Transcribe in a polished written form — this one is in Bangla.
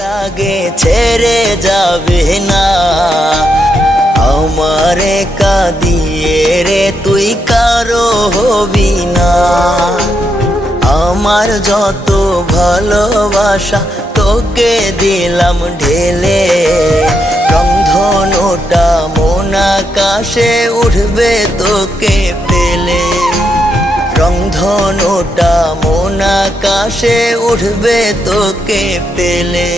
লাগে ছেড়ে যাবে না আমারে কাঁদিয়ে রে তুই কারো হবি না। আমার যত ভালোবাসা তোকে দিলাম ঢেলে, রংধনুটা মন আকাশে উঠবে তোকে পেলে, রংধনুটা মন আকাশে উঠবে তোকে পেলে।